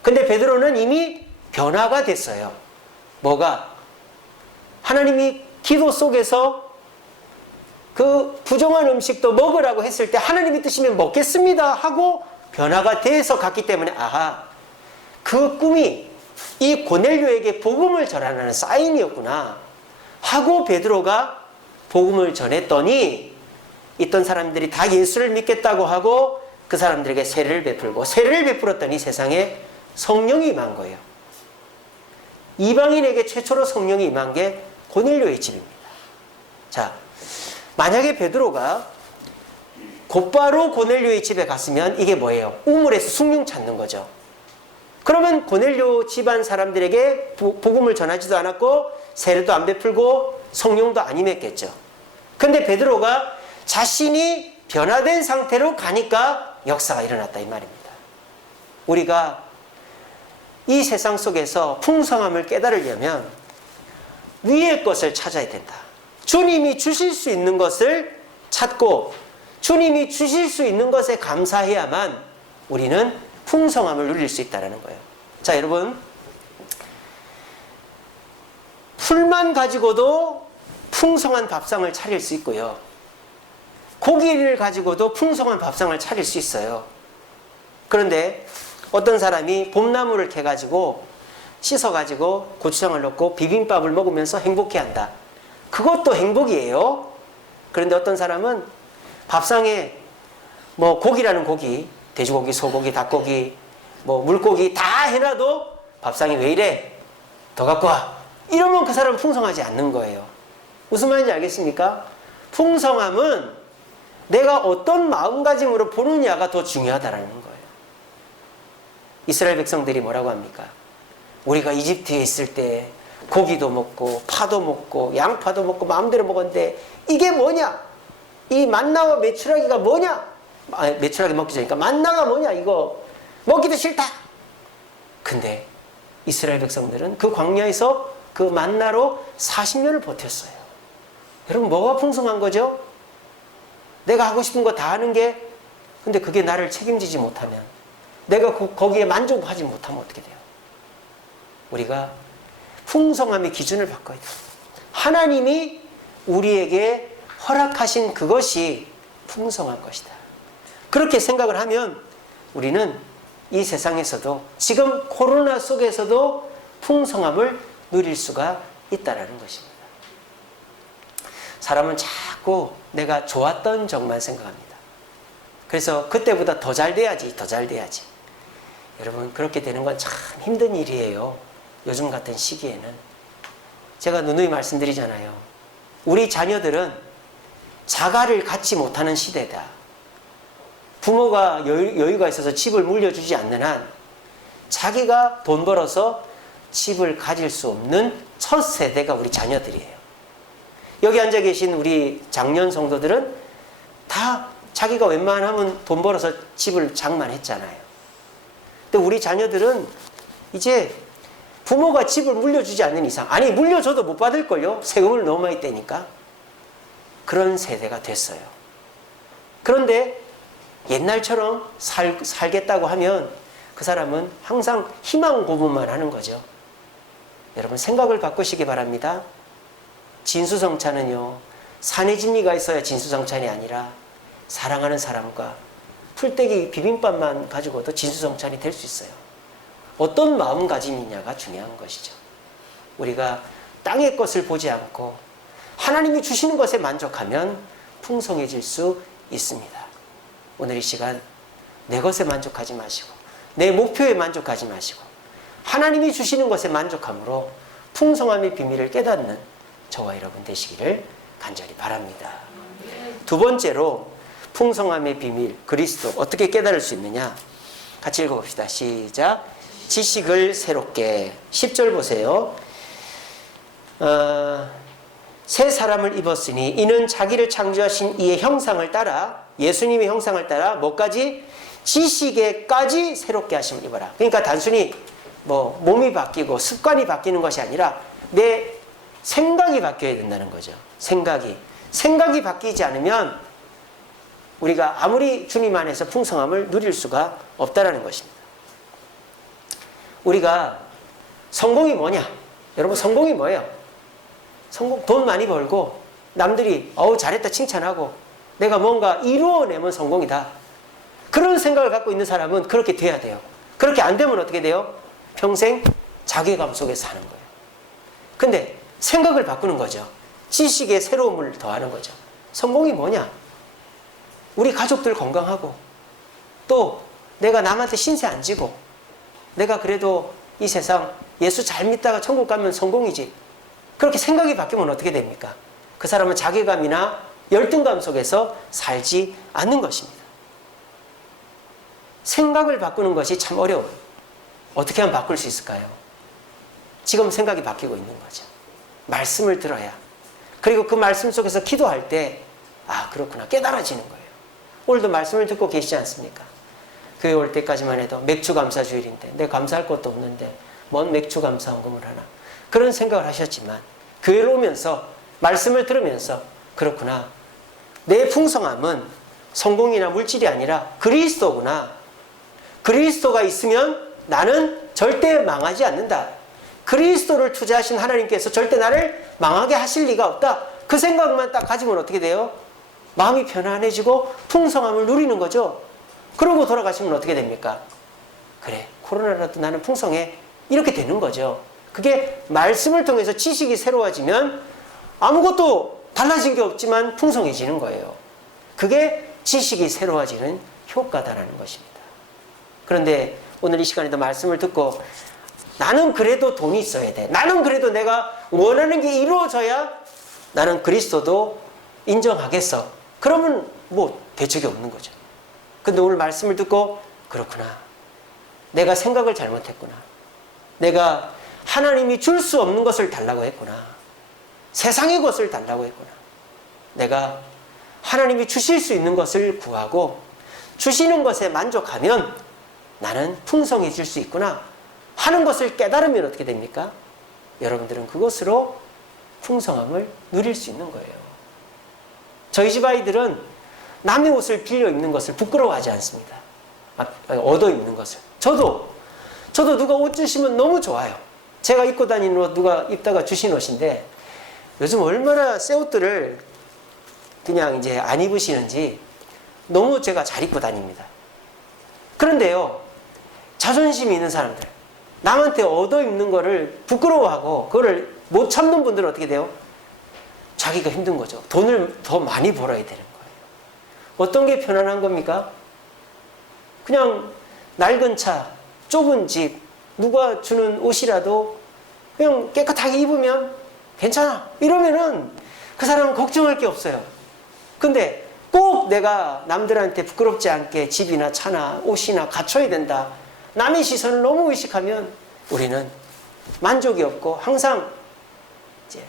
근데 베드로는 이미 변화가 됐어요. 뭐가? 하나님이 기도 속에서 그 부정한 음식도 먹으라고 했을 때 하나님이 뜻이면 먹겠습니다 하고 변화가 돼서 갔기 때문에 그 꿈이 이 고넬료에게 복음을 전하는 사인이었구나 하고 베드로가 복음을 전했더니 있던 사람들이 다 예수를 믿겠다고 하고 그 사람들에게 세례를 베풀고 세례를 베풀었더니 세상에 성령이 임한 거예요. 이방인에게 최초로 성령이 임한 게 고넬료의 집입니다. 자, 만약에 베드로가 곧바로 고넬료의 집에 갔으면 이게 뭐예요? 우물에서 숭늉 찾는 거죠. 그러면 고넬료 집안 사람들에게 복음을 전하지도 않았고 세례도 안 베풀고 성령도 안 임했겠죠. 근데 베드로가 자신이 변화된 상태로 가니까 역사가 일어났다 이 말입니다. 우리가 이 세상 속에서 풍성함을 깨달으려면 위의 것을 찾아야 된다. 주님이 주실 수 있는 것을 찾고 주님이 주실 수 있는 것에 감사해야만 우리는 풍성함을 누릴 수 있다는 거예요. 자, 여러분, 풀만 가지고도 풍성한 밥상을 차릴 수 있고요. 고기를 가지고도 풍성한 밥상을 차릴 수 있어요. 그런데 어떤 사람이 봄나무를 캐가지고 씻어가지고 고추장을 넣고 비빔밥을 먹으면서 행복해한다. 그것도 행복이에요. 그런데 어떤 사람은 밥상에 뭐 고기라는 고기, 돼지고기, 소고기, 닭고기, 뭐 물고기 다 해놔도 밥상이 왜 이래? 더 갖고 와. 이러면 그 사람은 풍성하지 않는 거예요. 무슨 말인지 알겠습니까? 풍성함은 내가 어떤 마음가짐으로 보느냐가 더 중요하다는 거예요. 이스라엘 백성들이 뭐라고 합니까? 우리가 이집트에 있을 때 고기도 먹고 파도 먹고 양파도 먹고 마음대로 먹었는데 이게 뭐냐? 이 만나와 메추라기가 뭐냐? 메추라기 먹기 전이니까 만나가 뭐냐? 이거 먹기도 싫다. 근데 이스라엘 백성들은 그 광야에서 그 만나로 40년을 버텼어요. 여러분, 뭐가 풍성한 거죠? 내가 하고 싶은 거 다 하는 게, 근데 그게 나를 책임지지 못하면, 내가 거기에 만족하지 못하면 어떻게 돼요? 우리가 풍성함의 기준을 바꿔야 돼요. 하나님이 우리에게 허락하신 그것이 풍성한 것이다. 그렇게 생각을 하면 우리는 이 세상에서도 지금 코로나 속에서도 풍성함을 누릴 수가 있다는 것입니다. 사람은 자꾸 내가 좋았던 적만 생각합니다. 그래서 그때보다 더 잘 돼야지, 더 잘 돼야지. 여러분, 그렇게 되는 건 참 힘든 일이에요. 요즘 같은 시기에는. 제가 누누이 말씀드리잖아요. 우리 자녀들은 자가를 갖지 못하는 시대다. 부모가 여유가 있어서 집을 물려주지 않는 한 자기가 돈 벌어서 집을 가질 수 없는 첫 세대가 우리 자녀들이에요. 여기 앉아 계신 우리 장년 성도들은 다 자기가 웬만하면 돈 벌어서 집을 장만했잖아요. 근데 우리 자녀들은 이제 부모가 집을 물려주지 않는 이상, 아니 물려줘도 못 받을걸요. 세금을 너무 많이 떼니까. 그런 세대가 됐어요. 그런데 옛날처럼 살겠다고 하면 그 사람은 항상 희망 고문만 하는 거죠. 여러분, 생각을 바꾸시기 바랍니다. 진수성찬은요, 사내 진리가 있어야 진수성찬이 아니라 사랑하는 사람과 풀떼기 비빔밥만 가지고도 진수성찬이 될 수 있어요. 어떤 마음가짐이냐가 중요한 것이죠. 우리가 땅의 것을 보지 않고 하나님이 주시는 것에 만족하면 풍성해질 수 있습니다. 오늘 이 시간 내 것에 만족하지 마시고 내 목표에 만족하지 마시고 하나님이 주시는 것에 만족함으로 풍성함의 비밀을 깨닫는 저와 여러분 되시기를 간절히 바랍니다. 두 번째로 풍성함의 비밀, 그리스도 어떻게 깨달을 수 있느냐? 같이 읽어봅시다. 시작. 지식을 새롭게. 10절 보세요. 새 사람을 입었으니 이는 자기를 창조하신 이의 형상을 따라, 예수님의 형상을 따라 뭐까지? 지식에까지 새롭게 하심을 입어라. 그러니까 단순히 뭐 몸이 바뀌고 습관이 바뀌는 것이 아니라 내 생각이 바뀌어야 된다는 거죠. 생각이 바뀌지 않으면 우리가 아무리 주님 안에서 풍성함을 누릴 수가 없다라는 것입니다. 우리가 성공이 뭐냐? 여러분, 성공이 뭐예요? 성공, 돈 많이 벌고 남들이 어우 잘했다 칭찬하고 내가 뭔가 이루어내면 성공이다. 그런 생각을 갖고 있는 사람은 그렇게 돼야 돼요. 그렇게 안 되면 어떻게 돼요? 평생 자괴감 속에 사는 거예요. 근데 생각을 바꾸는 거죠. 지식의 새로움을 더하는 거죠. 성공이 뭐냐? 우리 가족들 건강하고 또 내가 남한테 신세 안 지고 내가 그래도 이 세상 예수 잘 믿다가 천국 가면 성공이지. 그렇게 생각이 바뀌면 어떻게 됩니까? 그 사람은 자괴감이나 열등감 속에서 살지 않는 것입니다. 생각을 바꾸는 것이 참 어려워요. 어떻게 하면 바꿀 수 있을까요? 지금 생각이 바뀌고 있는 거죠. 말씀을 들어야. 그리고 그 말씀 속에서 기도할 때, 아, 그렇구나. 깨달아지는 거예요. 오늘도 말씀을 듣고 계시지 않습니까? 교회 올 때까지만 해도 맥주 감사 주일인데, 내가 감사할 것도 없는데, 뭔 맥주 감사 헌금을 하나. 그런 생각을 하셨지만, 교회로 오면서, 말씀을 들으면서, 그렇구나. 내 풍성함은 성공이나 물질이 아니라 그리스도구나. 그리스도가 있으면 나는 절대 망하지 않는다. 그리스도를 투자하신 하나님께서 절대 나를 망하게 하실 리가 없다. 그 생각만 딱 가지면 어떻게 돼요? 마음이 편안해지고 풍성함을 누리는 거죠. 그러고 돌아가시면 어떻게 됩니까? 그래, 코로나라도 나는 풍성해. 이렇게 되는 거죠. 그게 말씀을 통해서 지식이 새로워지면 아무것도 달라진 게 없지만 풍성해지는 거예요. 그게 지식이 새로워지는 효과다라는 것입니다. 그런데 오늘 이 시간에도 말씀을 듣고 나는 그래도 돈이 있어야 돼. 나는 그래도 내가 원하는 게 이루어져야 나는 그리스도도 인정하겠어. 그러면 뭐 대책이 없는 거죠. 근데 오늘 말씀을 듣고 그렇구나. 내가 생각을 잘못했구나. 내가 하나님이 줄 수 없는 것을 달라고 했구나. 세상의 것을 달라고 했구나. 내가 하나님이 주실 수 있는 것을 구하고 주시는 것에 만족하면 나는 풍성해질 수 있구나 하는 것을 깨달으면 어떻게 됩니까? 여러분들은 그것으로 풍성함을 누릴 수 있는 거예요. 저희 집 아이들은 남의 옷을 빌려 입는 것을 부끄러워하지 않습니다. 얻어 입는 것을. 저도 누가 옷 주시면 너무 좋아요. 제가 입고 다니는 옷 누가 입다가 주신 옷인데 요즘 얼마나 새 옷들을 그냥 이제 안 입으시는지 너무 제가 잘 입고 다닙니다. 그런데요, 자존심이 있는 사람들, 남한테 얻어 입는 거를 부끄러워하고 그거를 못 참는 분들은 어떻게 돼요? 자기가 힘든 거죠. 돈을 더 많이 벌어야 되는 거예요. 어떤 게 편안한 겁니까? 그냥 낡은 차, 좁은 집, 누가 주는 옷이라도 그냥 깨끗하게 입으면 괜찮아. 이러면은 그 사람은 걱정할 게 없어요. 근데 꼭 내가 남들한테 부끄럽지 않게 집이나 차나 옷이나 갖춰야 된다. 남의 시선을 너무 의식하면 우리는 만족이 없고 항상 이제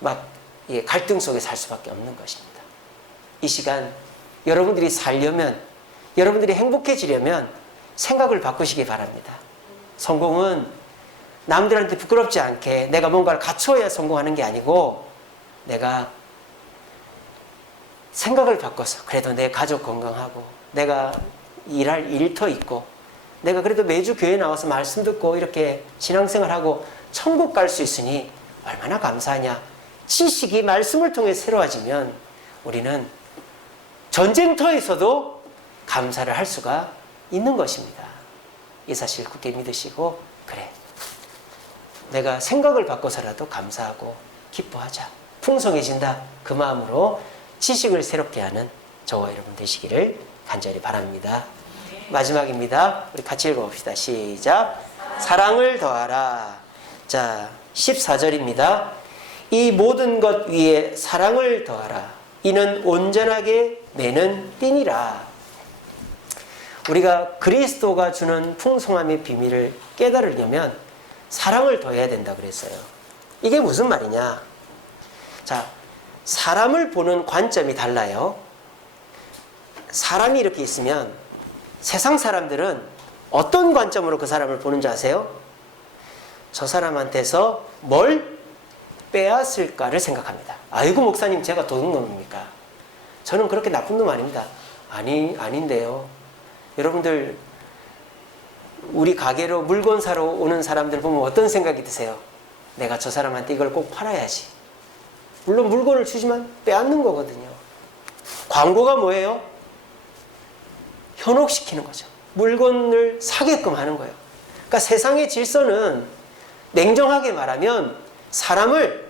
막 갈등 속에 살 수밖에 없는 것입니다. 이 시간 여러분들이 살려면, 여러분들이 행복해지려면 생각을 바꾸시기 바랍니다. 성공은 남들한테 부끄럽지 않게 내가 뭔가를 갖춰야 성공하는 게 아니고 내가 생각을 바꿔서 그래도 내 가족 건강하고 내가 일할 일터 있고 내가 그래도 매주 교회 나와서 말씀 듣고 이렇게 신앙생활하고 천국 갈 수 있으니 얼마나 감사하냐. 지식이 말씀을 통해 새로워지면 우리는 전쟁터에서도 감사를 할 수가 있는 것입니다. 이 사실 굳게 믿으시고 그래, 내가 생각을 바꿔서라도 감사하고 기뻐하자. 풍성해진다. 그 마음으로 지식을 새롭게 하는 저와 여러분 되시기를 간절히 바랍니다. 마지막입니다. 우리 같이 읽어봅시다. 시작. 사랑을 더하라. 자, 14절입니다. 이 모든 것 위에 사랑을 더하라. 이는 온전하게 매는 띠니라. 우리가 그리스도가 주는 풍성함의 비밀을 깨달으려면 사랑을 더해야 된다 그랬어요. 이게 무슨 말이냐? 자, 사람을 보는 관점이 달라요. 사람이 이렇게 있으면 세상 사람들은 어떤 관점으로 그 사람을 보는 줄 아세요? 저 사람한테서 뭘 빼앗을까를 생각합니다. 아이고 목사님 제가 도둑놈입니까? 저는 그렇게 나쁜 놈 아닙니다. 아닌데요. 여러분들 우리 가게로 물건 사러 오는 사람들 보면 어떤 생각이 드세요? 내가 저 사람한테 이걸 꼭 팔아야지. 물론 물건을 주지만 빼앗는 거거든요. 광고가 뭐예요? 현혹시키는 거죠. 물건을 사게끔 하는 거예요. 그러니까 세상의 질서는 냉정하게 말하면 사람을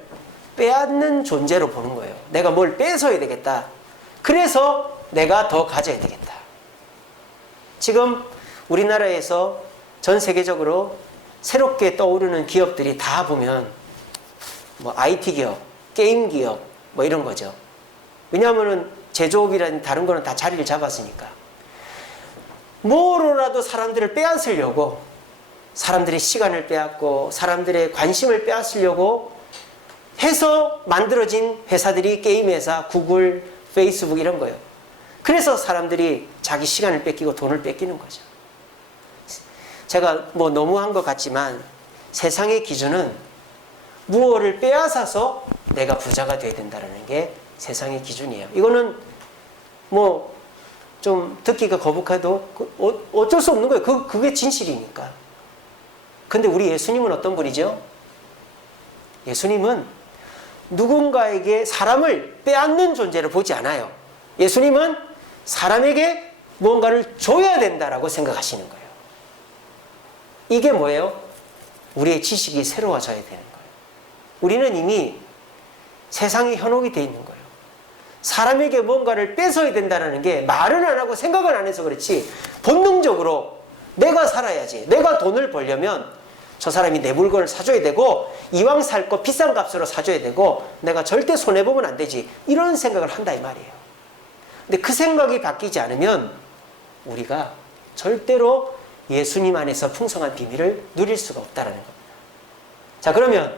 빼앗는 존재로 보는 거예요. 내가 뭘 뺏어야 되겠다. 그래서 내가 더 가져야 되겠다. 지금 우리나라에서 전 세계적으로 새롭게 떠오르는 기업들이 다 보면 뭐 IT 기업, 게임 기업 뭐 이런 거죠. 왜냐하면 제조업이라든 다른 거는 다 자리를 잡았으니까. 뭐로라도 사람들을 빼앗으려고, 사람들의 시간을 빼앗고 사람들의 관심을 빼앗으려고 해서 만들어진 회사들이 게임 회사, 구글, 페이스북 이런 거예요. 그래서 사람들이 자기 시간을 뺏기고 돈을 뺏기는 거죠. 제가 뭐 너무한 것 같지만 세상의 기준은 무엇을 빼앗아서 내가 부자가 돼야 된다는 게 세상의 기준이에요. 이거는 뭐 좀 듣기가 거북해도 어쩔 수 없는 거예요. 그게 진실이니까. 근데 우리 예수님은 어떤 분이죠? 예수님은 누군가에게 사람을 빼앗는 존재를 보지 않아요. 예수님은 사람에게 무언가를 줘야 된다라고 생각하시는 거예요. 이게 뭐예요? 우리의 지식이 새로워져야 되는 거예요. 우리는 이미 세상에 현혹이 되어 있는 거예요. 사람에게 뭔가를 뺏어야 된다는 게 말은 안 하고 생각은 안 해서 그렇지 본능적으로 내가 살아야지, 내가 돈을 벌려면 저 사람이 내 물건을 사줘야 되고 이왕 살 거 비싼 값으로 사줘야 되고 내가 절대 손해보면 안 되지, 이런 생각을 한다 이 말이에요. 근데 그 생각이 바뀌지 않으면 우리가 절대로 예수님 안에서 풍성한 비밀을 누릴 수가 없다는 겁니다. 자, 그러면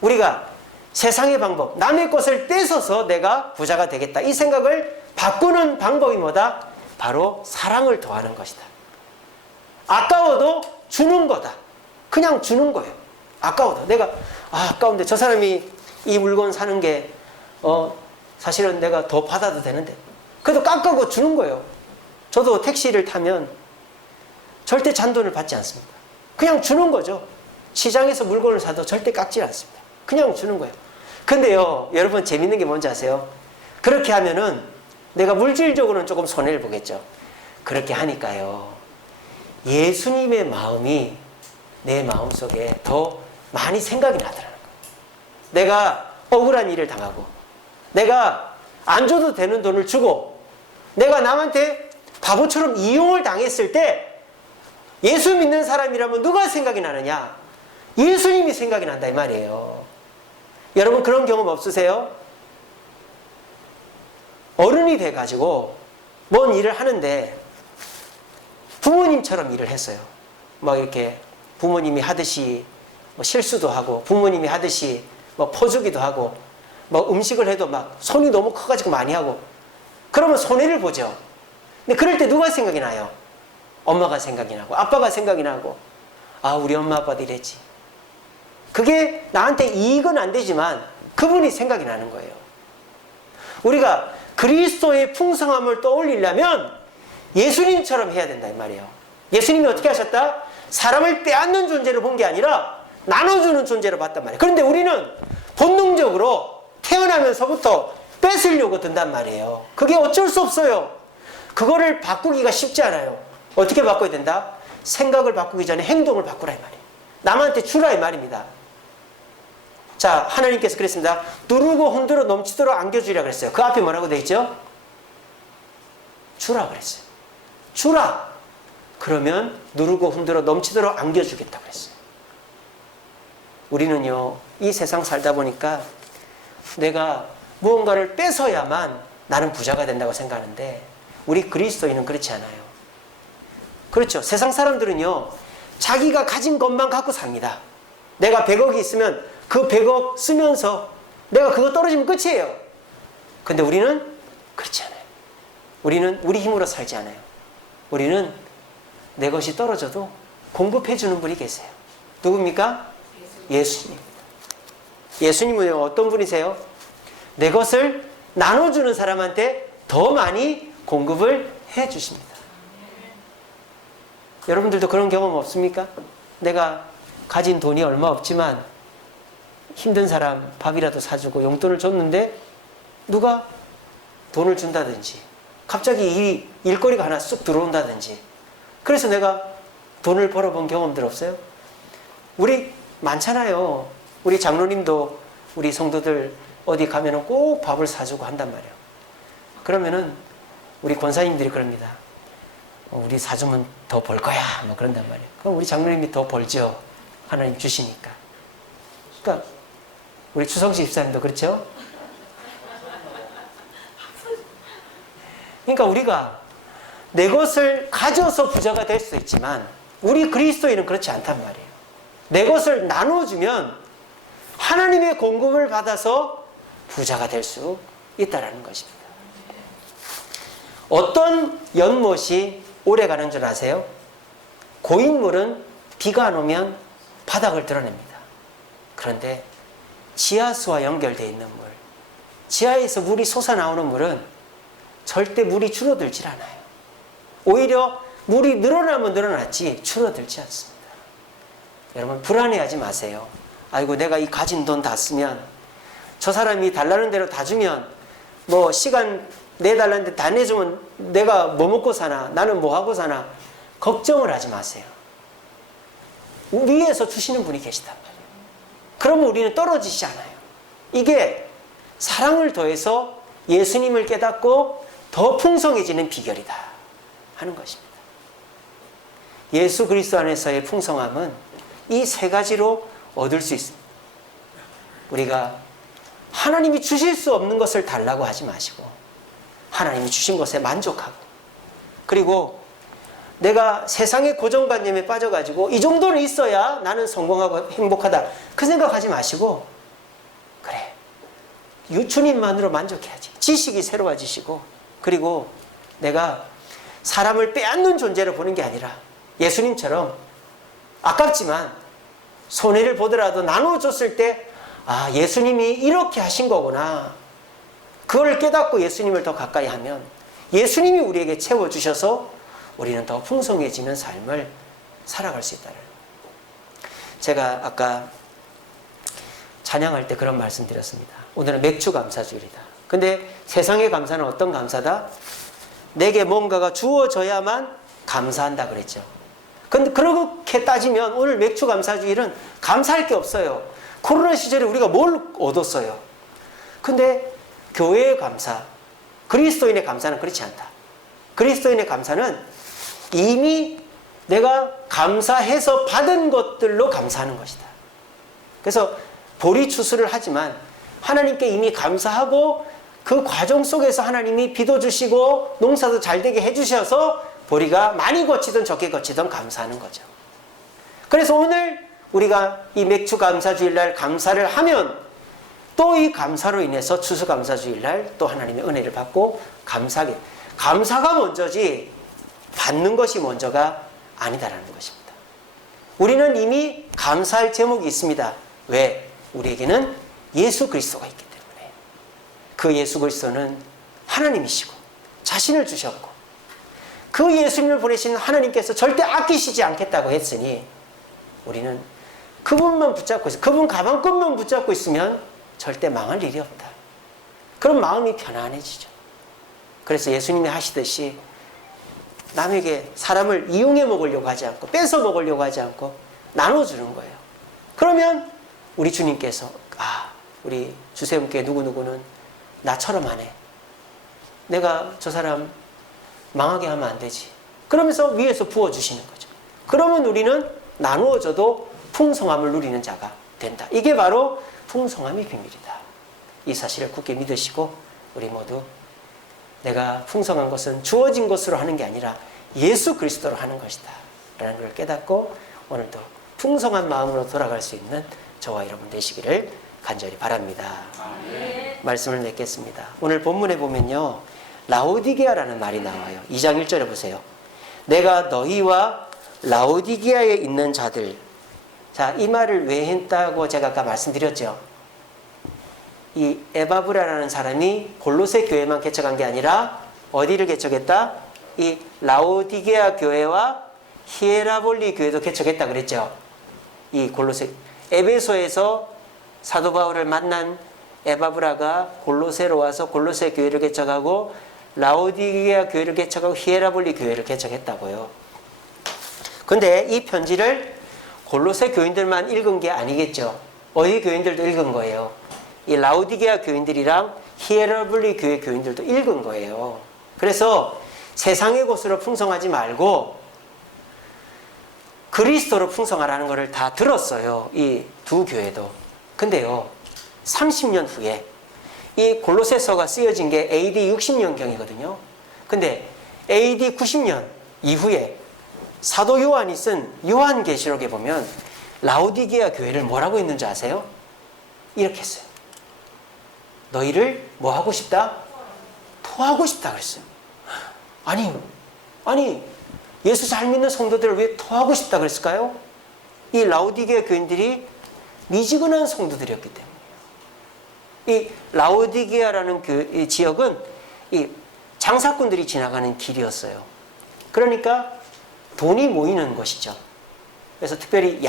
우리가 세상의 방법, 남의 것을 뺏어서 내가 부자가 되겠다, 이 생각을 바꾸는 방법이 뭐다? 바로 사랑을 더하는 것이다. 아까워도 주는 거다. 그냥 주는 거예요. 아까워도. 내가 아까운데 저 사람이 이 물건 사는 게 사실은 내가 더 받아도 되는데 그래도 깎아고 주는 거예요. 저도 택시를 타면 절대 잔돈을 받지 않습니다. 그냥 주는 거죠. 시장에서 물건을 사도 절대 깎지 않습니다. 그냥 주는 거예요. 근데요, 여러분 재밌는 게 뭔지 아세요? 그렇게 하면은 내가 물질적으로는 조금 손해를 보겠죠. 그렇게 하니까요, 예수님의 마음이 내 마음속에 더 많이 생각이 나더라는 거예요. 내가 억울한 일을 당하고 내가 안 줘도 되는 돈을 주고 내가 남한테 바보처럼 이용을 당했을 때 예수 믿는 사람이라면 누가 생각이 나느냐? 예수님이 생각이 난다 이 말이에요. 여러분 그런 경험 없으세요? 어른이 돼가지고 뭔 일을 하는데 부모님처럼 일을 했어요. 막 이렇게 부모님이 하듯이 뭐 실수도 하고 부모님이 하듯이 뭐 퍼주기도 하고 뭐 음식을 해도 막 손이 너무 커가지고 많이 하고 그러면 손해를 보죠. 근데 그럴 때 누가 생각이 나요? 엄마가 생각이 나고 아빠가 생각이 나고 아 우리 엄마 아빠도 이랬지. 그게 나한테 이익은 안 되지만 그분이 생각이 나는 거예요. 우리가 그리스도의 풍성함을 떠올리려면 예수님처럼 해야 된다 이 말이에요. 예수님이 어떻게 하셨다? 사람을 빼앗는 존재로 본 게 아니라 나눠주는 존재로 봤단 말이에요. 그런데 우리는 본능적으로 태어나면서부터 뺏으려고 든단 말이에요. 그게 어쩔 수 없어요. 그거를 바꾸기가 쉽지 않아요. 어떻게 바꿔야 된다? 생각을 바꾸기 전에 행동을 바꾸라 이 말이에요. 남한테 주라 이 말입니다. 자, 하나님께서 그랬습니다. 누르고 흔들어 넘치도록 안겨주리라 그랬어요. 그 앞에 뭐라고 되어 있죠? 주라 그랬어요. 주라. 그러면 누르고 흔들어 넘치도록 안겨주겠다 그랬어요. 우리는요, 이 세상 살다 보니까 내가 무언가를 뺏어야만 나는 부자가 된다고 생각하는데 우리 그리스도인은 그렇지 않아요. 그렇죠. 세상 사람들은요, 자기가 가진 것만 갖고 삽니다. 내가 100억이 있으면 그 100억 쓰면서 내가 그거 떨어지면 끝이에요. 근데 우리는 그렇지 않아요. 우리는 우리 힘으로 살지 않아요. 우리는 내 것이 떨어져도 공급해 주는 분이 계세요. 누굽니까? 예수님입니다. 예수님은 어떤 분이세요? 내 것을 나눠주는 사람한테 더 많이 공급을 해 주십니다. 여러분들도 그런 경험 없습니까? 내가 가진 돈이 얼마 없지만 힘든 사람 밥이라도 사주고 용돈을 줬는데 누가 돈을 준다든지 갑자기 일거리가 하나 쑥 들어온다든지 그래서 내가 돈을 벌어본 경험들 없어요? 우리 많잖아요. 우리 장로님도 우리 성도들 어디 가면은 꼭 밥을 사주고 한단 말이에요. 그러면은 우리 권사님들이 그럽니다. 우리 사주면 더 벌 거야. 뭐 그런단 말이에요. 그럼 우리 장로님이 더 벌죠. 하나님 주시니까. 그러니까 우리 추성식 집사님도 그렇죠? 그러니까 우리가 내 것을 가져서 부자가 될 수 있지만 우리 그리스도인은 그렇지 않단 말이에요. 내 것을 나눠주면 하나님의 공급을 받아서 부자가 될 수 있다는 것입니다. 어떤 연못이 오래 가는 줄 아세요? 고인물은 비가 안 오면 바닥을 드러냅니다. 그런데 지하수와 연결되어 있는 물, 지하에서 물이 솟아나오는 물은 절대 물이 줄어들질 않아요. 오히려 물이 늘어나면 늘어났지 줄어들지 않습니다. 여러분 불안해하지 마세요. 아이고 내가 이 가진 돈 다 쓰면 저 사람이 달라는 대로 다 주면 뭐 시간 내달라는데 다 내주면 내가 뭐 먹고 사나 나는 뭐 하고 사나 걱정을 하지 마세요. 위에서 주시는 분이 계시단 말이에요. 그러면 우리는 떨어지지 않아요. 이게 사랑을 더해서 예수님을 깨닫고 더 풍성해지는 비결이다 하는 것입니다. 예수 그리스도 안에서의 풍성함은 이 세 가지로 얻을 수 있습니다. 우리가 하나님이 주실 수 없는 것을 달라고 하지 마시고 하나님이 주신 것에 만족하고 그리고 내가 세상의 고정관념에 빠져가지고 이 정도는 있어야 나는 성공하고 행복하다 그 생각하지 마시고 그래 주님만으로 만족해야지. 지식이 새로워지시고 그리고 내가 사람을 빼앗는 존재로 보는 게 아니라 예수님처럼 아깝지만 손해를 보더라도 나눠줬을 때 아 예수님이 이렇게 하신 거구나. 그걸 깨닫고 예수님을 더 가까이 하면 예수님이 우리에게 채워주셔서 우리는 더 풍성해지는 삶을 살아갈 수 있다는. 제가 아까 찬양할 때 그런 말씀 드렸습니다. 오늘은 맥주 감사주일이다. 근데 세상의 감사는 어떤 감사다? 내게 뭔가가 주어져야만 감사한다 그랬죠. 근데 그렇게 따지면 오늘 맥주 감사주일은 감사할 게 없어요. 코로나 시절에 우리가 뭘 얻었어요? 근데 교회의 감사, 그리스도인의 감사는 그렇지 않다. 그리스도인의 감사는 이미 내가 감사해서 받은 것들로 감사하는 것이다. 그래서 보리 추수를 하지만 하나님께 이미 감사하고 그 과정 속에서 하나님이 비도 주시고 농사도 잘 되게 해주셔서 보리가 많이 거치든 적게 거치든 감사하는 거죠. 그래서 오늘 우리가 이 맥주 감사주일날 감사를 하면 또 이 감사로 인해서 추수감사주일날 또 하나님의 은혜를 받고 감사하게. 감사가 먼저지 받는 것이 먼저가 아니다라는 것입니다. 우리는 이미 감사할 제목이 있습니다. 왜? 우리에게는 예수 그리스도가 있기 때문에. 그 예수 그리스도는 하나님이시고 자신을 주셨고 그 예수님을 보내신 하나님께서 절대 아끼시지 않겠다고 했으니 우리는 그분만 붙잡고 있어. 그분 가방끈만 붙잡고 있으면 절대 망할 일이 없다. 그럼 마음이 편안해지죠. 그래서 예수님이 하시듯이 남에게 사람을 이용해 먹으려고 하지 않고 뺏어 먹으려고 하지 않고 나눠주는 거예요. 그러면 우리 주님께서 우리 주세움교회 누구누구는 나처럼 하네. 내가 저 사람 망하게 하면 안 되지. 그러면서 위에서 부어주시는 거죠. 그러면 우리는 나누어져도 풍성함을 누리는 자가 된다. 이게 바로 풍성함의 비밀이다. 이 사실을 굳게 믿으시고 우리 모두 내가 풍성한 것은 주어진 것으로 하는 게 아니라 예수 그리스도로 하는 것이다 라는 걸 깨닫고 오늘도 풍성한 마음으로 돌아갈 수 있는 저와 여러분 되시기를 간절히 바랍니다. 말씀을 맺겠습니다. 오늘 본문에 보면요, 라오디게아라는 말이 나와요. 2장 1절에 보세요. 내가 너희와 라오디게아에 있는 자들. 자, 이 말을 왜 했다고 제가 아까 말씀드렸죠. 이 에바브라라는 사람이 골로새 교회만 개척한 게 아니라 어디를 개척했다? 이 라오디게아 교회와 히에라볼리 교회도 개척했다 그랬죠. 이 골로새 에베소에서 사도 바울을 만난 에바브라가 골로새로 와서 골로새 교회를 개척하고 라오디게아 교회를 개척하고 히에라볼리 교회를 개척했다고요. 근데 이 편지를 골로새 교인들만 읽은 게 아니겠죠. 어디 교인들도 읽은 거예요. 이 라오디게아 교인들이랑 히에라볼리 교회 교인들도 읽은 거예요. 그래서 세상의 것으로 풍성하지 말고 그리스도로 풍성하라는 것을 다 들었어요. 이 두 교회도. 근데요, 30년 후에 이 골로새서가 쓰여진 게 AD 60년경이거든요. 근데 AD 90년 이후에 사도 요한이 쓴 요한계시록에 보면 라오디게아 교회를 뭐라고 했는지 아세요? 이렇게 했어요. 너희를 뭐 하고 싶다? 토하고 싶다 그랬어요. 아니 예수 잘 믿는 성도들을 왜 토하고 싶다 그랬을까요? 이 라오디게아 교인들이 미지근한 성도들이었기 때문이에요. 이 라오디게아라는 이 지역은 이 장사꾼들이 지나가는 길이었어요. 그러니까 돈이 모이는 곳이죠. 그래서 특별히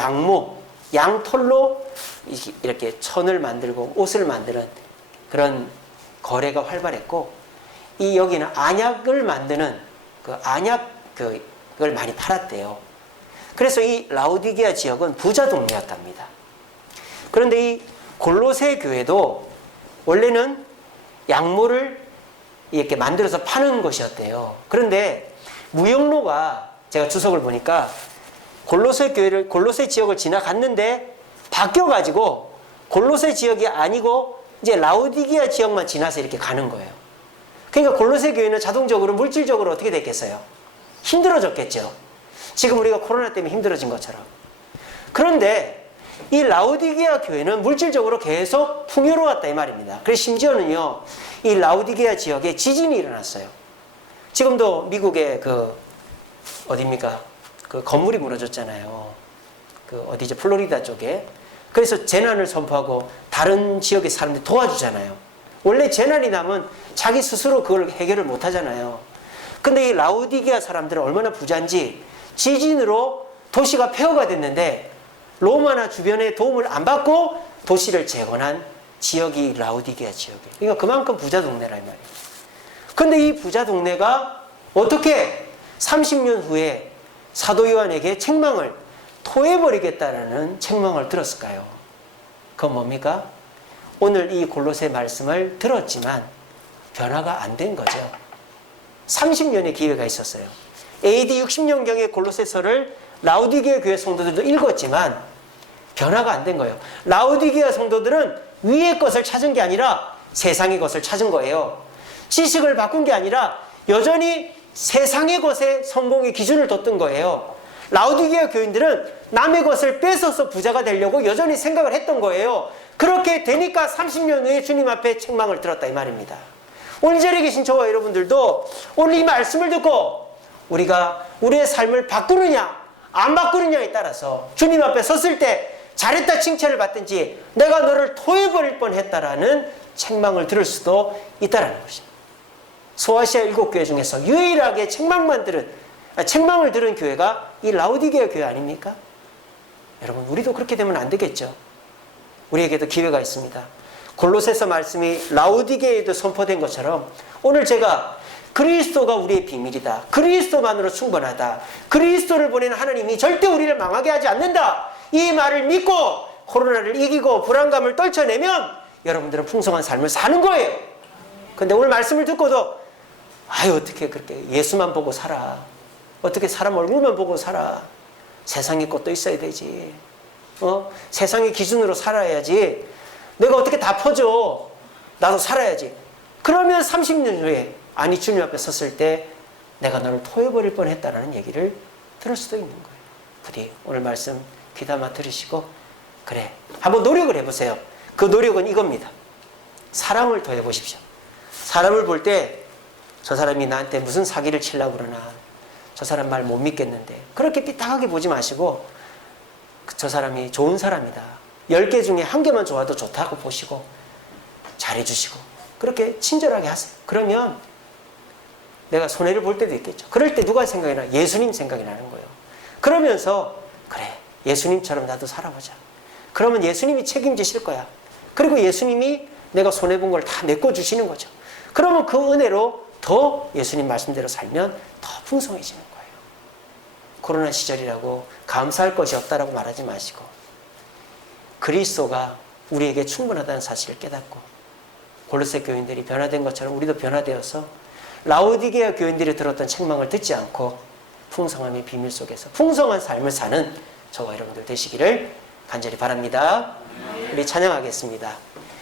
양털로 이렇게 천을 만들고 옷을 만드는 그런 거래가 활발했고, 이 여기는 안약을 만드는 그 안약 그걸 많이 팔았대요. 그래서 이 라오디게아 지역은 부자 동네였답니다. 그런데 이 골로새 교회도 원래는 양모를 이렇게 만들어서 파는 곳이었대요. 그런데 무역로가 제가 주석을 보니까 골로새 지역을 지나갔는데 바뀌어가지고 골로새 지역이 아니고 이제 라오디게아 지역만 지나서 이렇게 가는 거예요. 그러니까 골로새 교회는 자동적으로 물질적으로 어떻게 됐겠어요? 힘들어졌겠죠. 지금 우리가 코로나 때문에 힘들어진 것처럼. 그런데 이 라오디게아 교회는 물질적으로 계속 풍요로웠다 이 말입니다. 그래서 심지어는요, 이 라오디게아 지역에 지진이 일어났어요. 지금도 미국의 어디입니까? 그 건물이 무너졌잖아요. 어디죠? 플로리다 쪽에. 그래서 재난을 선포하고 다른 지역의 사람들이 도와주잖아요. 원래 재난이 나면 자기 스스로 그걸 해결을 못 하잖아요. 근데 이 라오디게아 사람들은 얼마나 부자인지 지진으로 도시가 폐허가 됐는데 로마나 주변에 도움을 안 받고 도시를 재건한 지역이 라오디게아 지역이에요. 그러니까 그만큼 부자 동네라 이 말이에요. 근데 이 부자 동네가 어떻게 30년 후에 사도 요한에게 책망을 토해버리겠다라는 책망을 들었을까요? 그건 뭡니까? 오늘 이 골로새 말씀을 들었지만 변화가 안 된 거죠. 30년의 기회가 있었어요. AD 60년경의 골로새서를 라오디게아 교회 성도들도 읽었지만 변화가 안 된 거예요. 라오디게아 성도들은 위의 것을 찾은 게 아니라 세상의 것을 찾은 거예요. 지식을 바꾼 게 아니라 여전히 세상의 것에 성공의 기준을 뒀던 거예요. 라오디게아 교인들은 남의 것을 뺏어서 부자가 되려고 여전히 생각을 했던 거예요. 그렇게 되니까 30년 후에 주님 앞에 책망을 들었다 이 말입니다. 오늘 이 자리에 계신 저와 여러분들도 오늘 이 말씀을 듣고 우리가 우리의 삶을 바꾸느냐 안 바꾸느냐에 따라서 주님 앞에 섰을 때 잘했다 칭찬을 받든지 내가 너를 토해버릴 뻔했다라는 책망을 들을 수도 있다라는 것입니다. 소아시아 7교회 중에서 유일하게 책망을 들은 교회가 이 라오디게아 교회 아닙니까? 여러분, 우리도 그렇게 되면 안 되겠죠. 우리에게도 기회가 있습니다. 골로새서 말씀이 라오디게아에도 선포된 것처럼 오늘 제가 그리스도가 우리의 비밀이다. 그리스도만으로 충분하다. 그리스도를 보내는 하나님이 절대 우리를 망하게 하지 않는다. 이 말을 믿고 코로나를 이기고 불안감을 떨쳐내면 여러분들은 풍성한 삶을 사는 거예요. 근데 오늘 말씀을 듣고도 어떻게 그렇게 예수만 보고 살아. 어떻게 사람 얼굴만 보고 살아. 세상의 것도 있어야 되지. 세상의 기준으로 살아야지. 내가 어떻게 다 퍼줘. 나도 살아야지. 그러면 30년 후에 주님 앞에 섰을 때 내가 너를 토해버릴 뻔했다라는 얘기를 들을 수도 있는 거예요. 부디 오늘 말씀 귀담아 들으시고 그래 한번 노력을 해보세요. 그 노력은 이겁니다. 사람을 더해보십시오. 사람을 볼 때 저 사람이 나한테 무슨 사기를 치려고 그러나 저 사람 말 못 믿겠는데 그렇게 삐딱하게 보지 마시고 저 사람이 좋은 사람이다. 10개 중에 1개만 좋아도 좋다고 보시고 잘해주시고 그렇게 친절하게 하세요. 그러면 내가 손해를 볼 때도 있겠죠. 그럴 때 누가 생각이 나? 예수님 생각이 나는 거예요. 그러면서 그래 예수님처럼 나도 살아보자. 그러면 예수님이 책임지실 거야. 그리고 예수님이 내가 손해본 걸 다 메꿔주시는 거죠. 그러면 그 은혜로 더 예수님 말씀대로 살면 더 풍성해지는 거예요. 코로나 시절이라고 감사할 것이 없다라고 말하지 마시고 그리스도가 우리에게 충분하다는 사실을 깨닫고 골로새 교인들이 변화된 것처럼 우리도 변화되어서 라오디게아 교인들이 들었던 책망을 듣지 않고 풍성함의 비밀 속에서 풍성한 삶을 사는 저와 여러분들 되시기를 간절히 바랍니다. 우리 찬양하겠습니다.